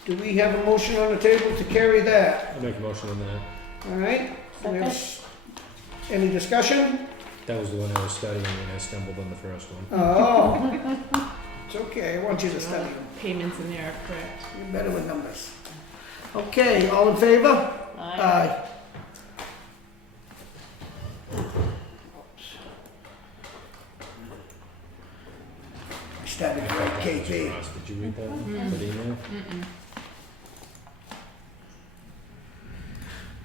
Do we have a motion on the table to carry that? I'll make a motion on that. All right? We have any discussion? That was the one I was studying when I stumbled on the first one. Oh, it's okay. I want you to study them. Payments in there are correct. You're better with numbers. Okay, all in favor? Aye. Oops. I started to write KP. Ross, did you read that? That email?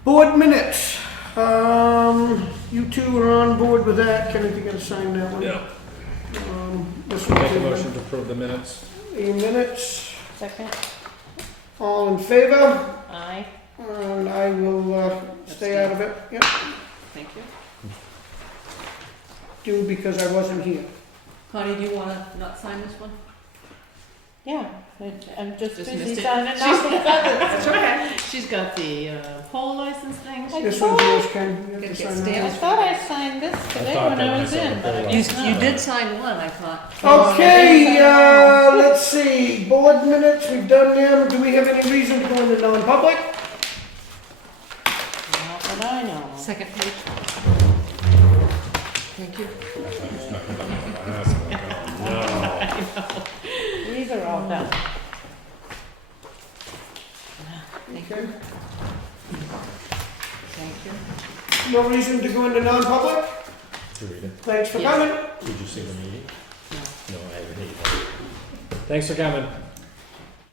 Board minutes. You two are on board with that. Kenneth, you gotta sign that one. Yeah. This one Make a too. motion to approve the minutes. The minutes. Second. All in favor? Aye. And I will stay out of it. Yep, Thank you. do because I wasn't here. Connie, do you wanna not sign this one? Yeah, I'm just Just busy missed it. signing She's- off the others. That's okay. She's got the pole license thing. I This thought- one's yours, Ken. You have Gonna to get sign I that. stamped. thought I signed this today thought when that I when was I saw in, the but I whole guess You not. did sign one, I thought. Okay, let's see, board minutes, we've done them. Do we have any reason to go into non-public? Not that I know. Second page. Thank you. These are all done. Okay. Thank you. No reason to go into non-public? To read it. Thanks for Yes. coming. Did you see the meeting? No. No, I haven't either. Thanks for coming.